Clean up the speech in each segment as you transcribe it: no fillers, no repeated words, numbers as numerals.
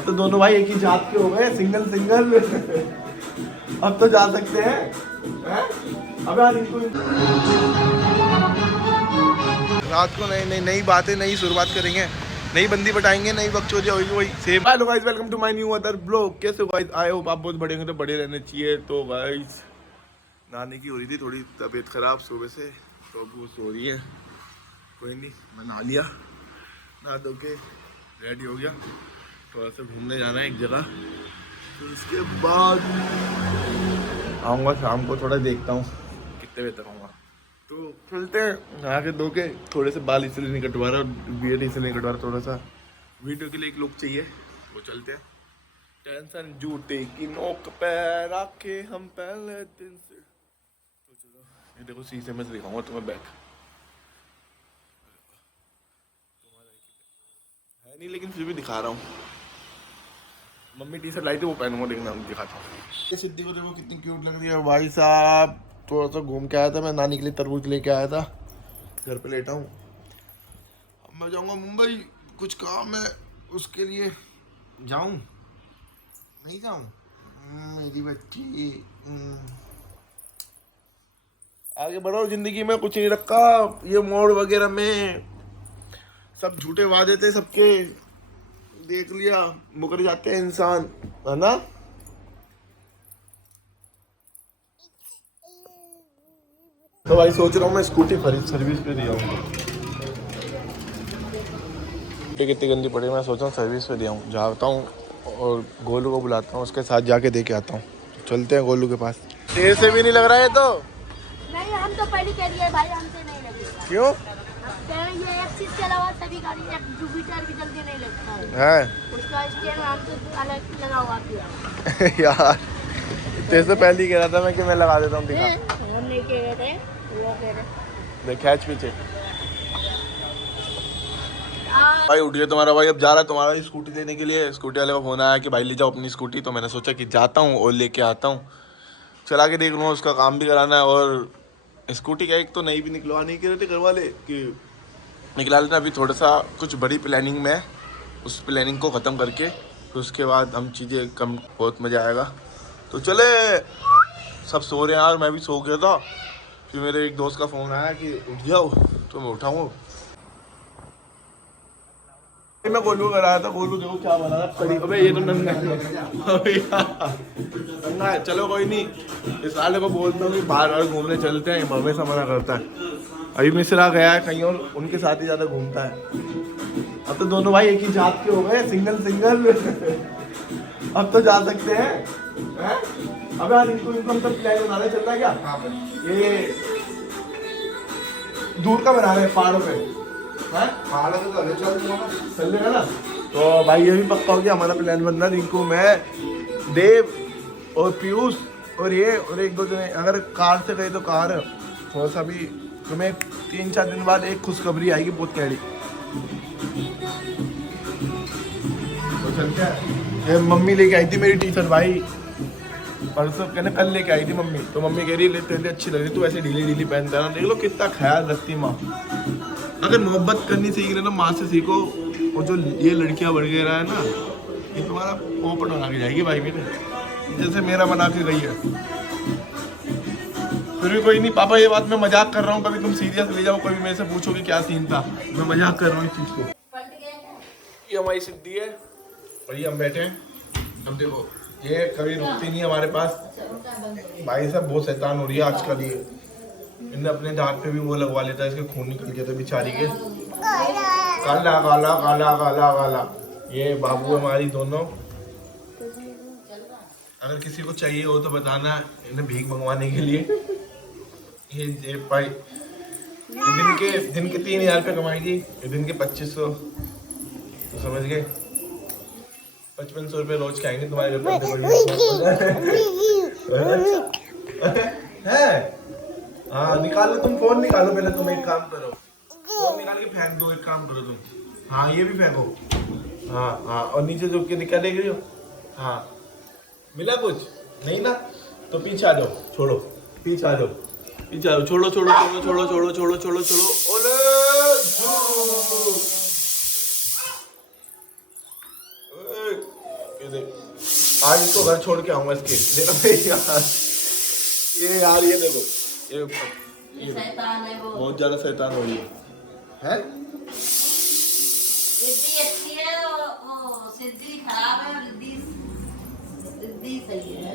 अब तो दोनों भाई एक ही जात के हो गए, सिंगल सिंगल। अब तो जा सकते हैं, हैं? अब यार इनको रात को नई बातें, नई शुरुआत करेंगे, नई बंदी बटाएंगे, नई बकचोदी होगी वही same. Hello guys, welcome to my new other blog. कैसे हो गाइस? आई होप आप बहुत बड़े होंगे, तो बड़े रहने चाहिए। तो गाइस नानी की हो रही थी थोड़ी तबीयत खराब सुबह से, तो अब वो सो रही है। कोई नहीं, मैं नहा लिया, नहा धो के रेडी हो गया, थोड़ा सा घूमने जाना है एक जगह। तो उसके बाद आऊँगा शाम को, थोड़ा देखता हूँ कितने बजे तक आऊँगा। तो चलते हैं, नहा के धो के। थोड़े से बाल इसलिए नहीं कटवा रहा, बियर्ड इसलिए नहीं कटवा रहा, थोड़ा सा वीडियो के लिए एक लुक चाहिए। वो चलते हैं। टेंशन जूते की नोक पे रखे हम पहले दिन से। तो चलो, ये देखो शीशे में से दिखाऊंगा तुम्हें बैग है नहीं, लेकिन फिर भी दिखा रहा हूँ। मम्मी टी शर्ट लाई थी, वो पहनूंगा, देखना दिखाता हूँ। सिद्धि को देखो कितनी क्यूट लग रही है भाई साहब। थोड़ा सा घूम के आया था मैं, नानी के लिए तरबूज लेके आया था, घर पे लेटा हूँ। अब मैं जाऊँगा मुंबई, कुछ काम है, उसके लिए जाऊँ नहीं जाऊँ। मेरी बच्ची, आगे बढ़ो जिंदगी में, कुछ नहीं रखा ये मोड़ वगैरह में, सब झूठे वादे थे सबके, देख लिया, मुकर जाते हैं इंसान, है ना। तो भाई सोच रहा हूँ मैं स्कूटी खरीद सर्विस पे दिया हूँ। स्कूटी कितनी गंदी पड़ी, मैं सोच रहा हूँ सर्विस पे दिया हूँ। जाता हूँ और गोलू को बुलाता हूँ, उसके साथ जाके दे के आता हूँ। तो चलते हैं गोलू के पास। देर से भी नहीं लग रहा है तो नहीं, हम तो पहले कह दिए भाई, हमसे नहीं लगेगा। क्यों? ये एक चीज के अलावा सभी गाड़ी, एक जुपिटर भी जल्दी नहीं लगता है। उसका स्टैंड हमसे अलग लगा हुआ है। यार तेरे से पहले ही कह रहा था मैं कि मैं लगा देता हूँ। दिखा, हम नहीं कह रहे थे, वो कह रहे। देख खैच पीछे। भाई उठ गया तुम्हारा भाई, अब जा रहा है तुम्हारा स्कूटी देने के लिए। स्कूटी वाले का फोन आया कि भाई ले जाओ अपनी स्कूटी। तो मैंने सोचा कि जाता हूँ और लेके आता हूँ, चला के देख लूँगा, उसका काम भी कराना है। और स्कूटी का एक तो नई भी निकलवाने के रहे थे घर वाले कि निकला लेना। अभी थोड़ा सा कुछ बड़ी प्लानिंग में है, उस प्लानिंग को ख़त्म करके फिर उसके बाद हम चीज़ें कम, बहुत मज़ा आएगा। तो चले, सब सो रहे हैं यार, मैं भी सो गया था। फिर मेरे एक दोस्त का फ़ोन आया कि उठ जाओ, तो मैं उठाऊँ। मैं गोलू कर आया था, गोलू देखो क्या बना था, कड़ी। अबे ये तो नंगा है, नंगा है। चलो कोई नहीं, इस साले को बोलता हूँ कि बाहर घूमने चलते हैं, हमेशा मना करता है। अभी मिश्रा गया है कहीं और, उनके साथ ही ज़्यादा घूमता है। अब तो दोनों भाई एक ही जात के हो गए, सिंगल सिंगल। अब तो जा सकते हैं, हैं? अब यार इनको हम सब प्लान बनाने चल रहा है क्या? ये दूर का बना रहे हैं पहाड़ों पे, चल देगा ना। तो भाई ये भी पक्का हो गया, हमारा प्लान बन रहा है। रिंकू, मैं, देव और पीयूष और ये और एक दो जने, अगर कार से गए तो कार। थोड़ा सा भी तुम्हें 3-4 दिन बाद एक खुशखबरी आएगी बहुत कैडी। तो चलते हैं। ये मम्मी लेके आई थी मेरी टी शर्ट भाई, परसों कहने कल लेके आई थी मम्मी। तो मम्मी कह रही लेते अच्छी लग रही, तू ऐसे ढीली ढीली पहनता है ना। देख लो कितना ख्याल रखती माँ। अगर मोहब्बत करनी सीख रहे ना, माँ से सीखो। और जो ये लड़कियां वगैरह है ना, ये तुम्हारा पोपट बना के जाएगी भाई मेरे, जैसे मेरा बना के गई है। फिर भी कोई नहीं पापा, ये बात मैं मजाक कर रहा हूँ, कभी तुम सीरियस ले जाओ, कभी मेरे से पूछो कि क्या सीन था। मैं मजाक कर रहा हूँ इस चीज़ को। ये हमारी सिद्धि है और ये हम बैठे हैं। अब देखो ये कभी रुकती नहीं हमारे पास भाई साहब, बहुत शैतान हो रही है आजकल। ये इन्हें अपने दांत पे भी वो लगवा लेता है, इसके खून निकल गया था बेचारी के, काला काला काला काला काला। ये बाबू हमारी दोनों, अगर किसी को चाहिए हो तो बताना, इन्हें भीख मंगवाने के लिए। ये भाई दिन के 3000 रुपये कमाएगी, ये दिन के 2500, तो समझ गए 5500 रुपये रोज खाएंगे तुम्हारे घर है। हाँ निकालो, तुम फोन निकालो पहले, तुम एक काम करो, फोन निकाल के फेंक दो, एक काम करो तुम। हाँ ये भी फेंको। हाँ हाँ, और नीचे झुक के निकाल देख रही हो। हाँ मिला कुछ नहीं ना, तो पीछे आ जाओ, छोड़ो पीछे आ जाओ, पीछे आ जाओ, छोड़ो छोड़ो छोड़ो छोड़ो छोड़ो छोड़ो छोड़ो छोड़ो। ओले देख, आज इसको घर छोड़ के आऊंगा इसके। देखो यार, ये यार ये देखो, ये शैतान है वो, बहुत ज्यादा शैतान हो रही है? रिद्धि अच्छी है वो सिद्धि खराब है, रिद्धि सही है।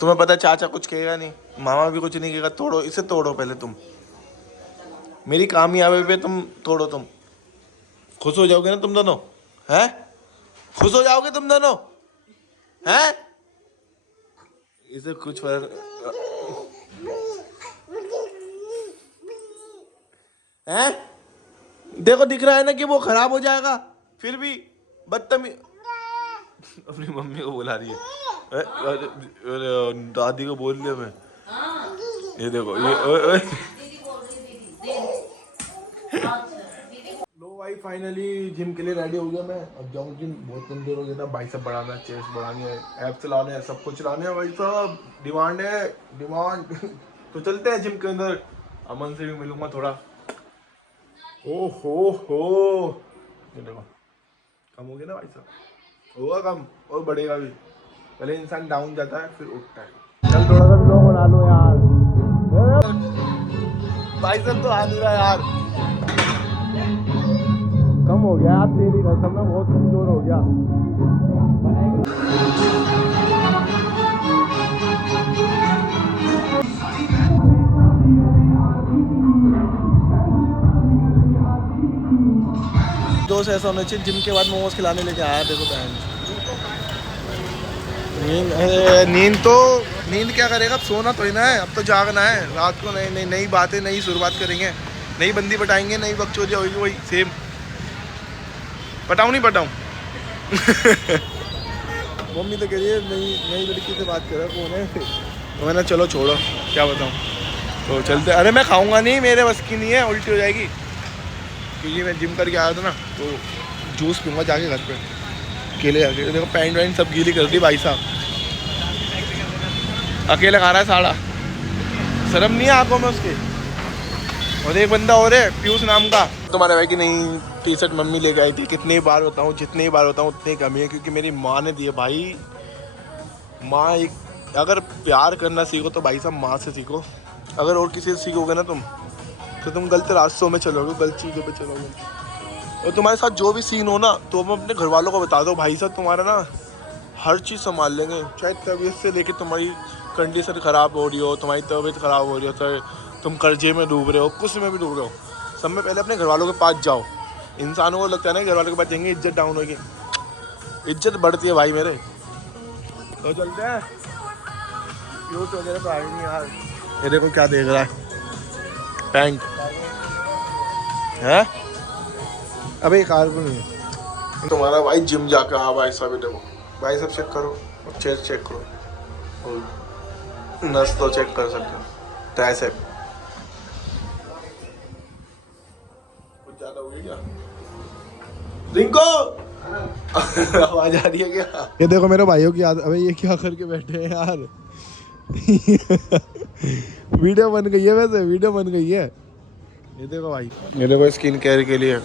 तुम्हें पता है चाचा कुछ कहेगा नहीं, मामा भी कुछ नहीं कहेगा। तोड़ो इसे, तोड़ो पहले तुम, मेरी कामयाबी पे तुम तोड़ो। तुम खुश हो जाओगे ना तुम दोनों, हैं? खुश हो जाओगे तुम दोनों, हैं? इसे कुछ फर्क हैं? देखो दिख रहा है ना कि वो खराब हो जाएगा, फिर भी बदतमीज। अपनी मम्मी को बुला रही है। दादी को बोल लिया मैं। ये देखो ये लो भाई, फाइनली जिम के लिए रेडी हो गया मैं। अब जाऊँ जिम, बहुत कम देर हो गया था। बाइसेप बढ़ाना, चेस्ट बढ़ानी है, एब्स चलाने हैं, सब कुछ चलाने हैं भाई साहब। डिमांड है, डिमांड। तो चलते हैं जिम के अंदर, अमन से भी मिलूंगा थोड़ा। ओ हो ये देखो, कम हो गया ना भाई साहब, होगा कम और बढ़ेगा भी। पहले इंसान डाउन जाता है फिर उठता है। चल थोड़ा सा ब्लॉग बना लो यार, भाई साहब तो आ नहीं रहा यार। कम हो गया यार, तेरी कसम में बहुत कमजोर हो गया। दोस्त ऐसा होना चाहिए, जिम के बाद मोमोज खिलाने लेके आया। देखो बहन, नींद क्या करेगा, अब सोना तो ही ना है, अब तो जागना है। रात को नई बातें, नई शुरुआत करेंगे, नई बंदी पटाएंगे, नई बकचोदिया होगी, वही सेम। पटाऊं नहीं पटाऊं? मम्मी तो कह रही है नई लड़की से बात कर रहा, कौन है? तो मैंने चलो छोड़ो, क्या बताऊं। तो चलते। अरे मैं खाऊंगा नहीं, मेरे बस की नहीं है, उल्टी हो जाएगी। क्योंकि मैं जिम करके आया था ना, तो जूस पीऊँगा जाके घर पे अकेले जाके। देखो पैंट वैंट सब गीली कर दी भाई साहब, अकेले खा रहा है साड़ा, शर्म नहीं है आंखों में उसके। और एक बंदा और है पीयूष नाम का, तुम्हारे भाई की नई टी शर्ट मम्मी लेके आई थी। कितनी बार बताऊँ, जितनी बार बताऊँ उतनी कमी है, क्योंकि मेरी माँ ने दी है भाई। माँ एक, अगर प्यार करना सीखो तो भाई साहब माँ से सीखो। अगर और किसी से सीखोगे ना तुम, तो तुम गलत रास्तों में चलोगे, गलत चीज़ों पे चलोगे। और तुम्हारे साथ जो भी सीन हो ना, तो हम अपने घर वालों को बता दो, भाई साहब तुम्हारा ना हर चीज़ संभाल लेंगे। चाहे तबीयत से लेके तुम्हारी कंडीशन ख़राब हो रही हो, तुम्हारी तबीयत ख़राब हो रही हो, चाहे तुम कर्जे में डूब रहे हो, कुछ में भी डूब रहे हो, सब में पहले अपने घर वालों के पास जाओ। इंसानों को लगता है ना घर वालों के पास जाएंगे इज्जत डाउन होगी, इज्जत बढ़ती है भाई मेरे। तो चलते हैं, यूथ वगैरह तो आए नहीं यार। ये देखो क्या देख रहा है, पैंट है। अबे एक कार को नहीं, तुम्हारा भाई जिम जाकर। हाँ भाई साहब, देखो भाई साहब चेक करो, और चेस्ट चेक करो, और नस तो चेक कर सकते हो, ट्राइसेप। कुछ ज़्यादा हो गया क्या रिंको? आवाज आ रही है क्या? ये देखो मेरे भाइयों की अबे ये क्या करके बैठे हैं यार। वीडियो बन गई है, वैसे वीडियो बन गई है। ये देखो भाई, ये देखो स्किन केयर के लिए,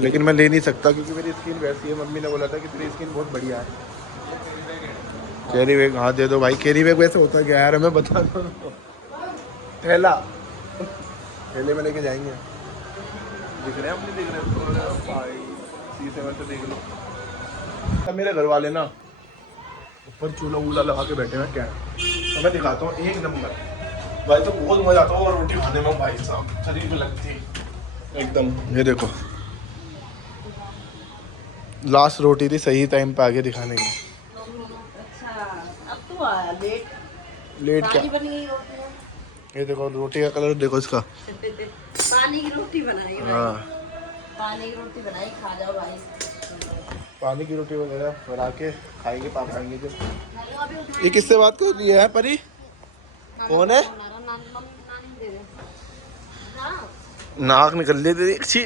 लेकिन मैं ले नहीं सकता क्योंकि मेरी स्किन वैसी है। मम्मी ने बोला था कि तेरी स्किन बहुत बढ़िया है। कैरी बैग, हाँ दे दो भाई। कैरी बैग वैसे होता क्या यार, हमें बता दो। थैला, थैले में लेके जाएंगे। दिख रहे हैं अपने, दिख रहे हैं भाई, शीशे में तो देख लो। अब मेरे घर वाले ना ऊपर चूल्हा वूल्हा लगा के बैठे हैं क्या, तो मैं दिखाता हूँ एक नंबर भाई। तो बहुत मजा आता है और रोटी खाने में भाई साहब, शरीर में लगती है एकदम। ये देखो लास्ट रोटी थी, सही टाइम पे आगे दिखाने के। अच्छा, अब तो आया लेट क्या, बन गई रोटी। ये देखो रोटी का कलर देखो इसका। पानी की रोटी बनाई है। हाँ, पानी की रोटी बनाई, खा जाओ भाई। पानी की रोटी वगैरह बना के खाएंगे, पापा आएंगे जब। ये किससे बात कर रही है परी? कौन है? नाक निकल ली तेरी।